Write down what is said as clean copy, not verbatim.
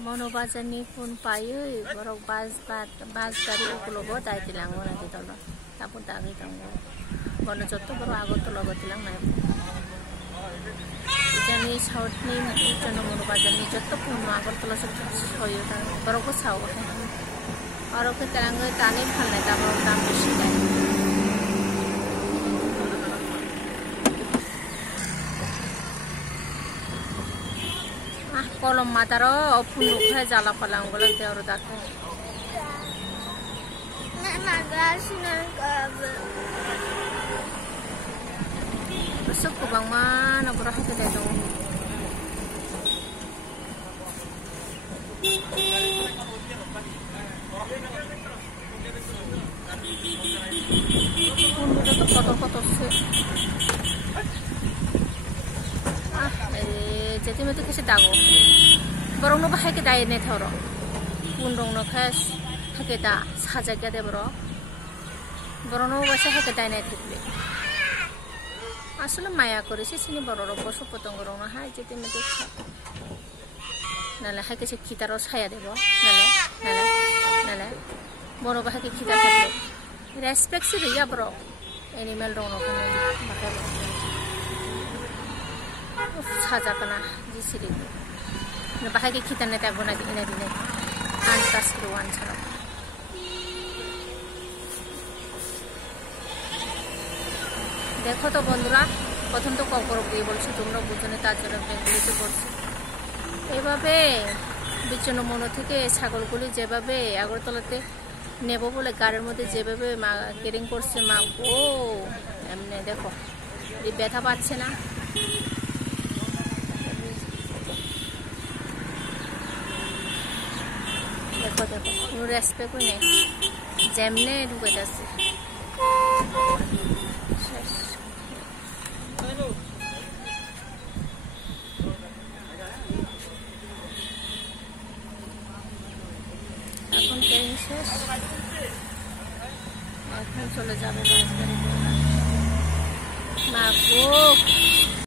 Monobazani pun payu, borok baz dari ukulogo dai tilang gona di tolo, tapun tagi tanggo. Bono joto boro agot tolo go tilang nai. Jani saut ni jono monobazani joto pun agot tolo soyu tang, borok ko sawo. Borok ke tilang go tani phalne ta borok tam beshi dai. Kolom mataro opun ukhe jala palang bola te oro dakhe na gasina kabe besok ko bang mana bro hate te do pun to kotor se jadi mesti kasih tahu, borong no bahaya kita ini thoro, pundong no kas kita saja kita bro, borong no bahaya kita ini thikli, asal maya kori sini borong bosu potong borong no hai jadi mesti, nala hai kasih kita ros hai ada bro, nala, borong bahaya kita thikli, respect sih dia bro, animal dong no kan bahaya. Saja kena di sini. Bahaya kita nanti aku nanti ini antas keluar cara. দেখো তো বন্ধুরা প্রথম তো ককরক দিয়ে বলছি তোমরা বুঝনে তার জন্য বেঙ্গলিতে বলছি এইভাবে বিচ্ছিন্ন মন থেকে ছাগলগুলি যেভাবে আগরতলাতে নেব বলে গাড়ির মধ্যে যেভাবে কেরিং করছে মা ও এমনি দেখো এই ব্যথা পাচ্ছে না देखो देखो नो रेस्पेक्ट कोई नहीं जेमने ढुके जासे এখন ট্রেন শেষ এখন চলে যাবে বাস গাড়ি মা গো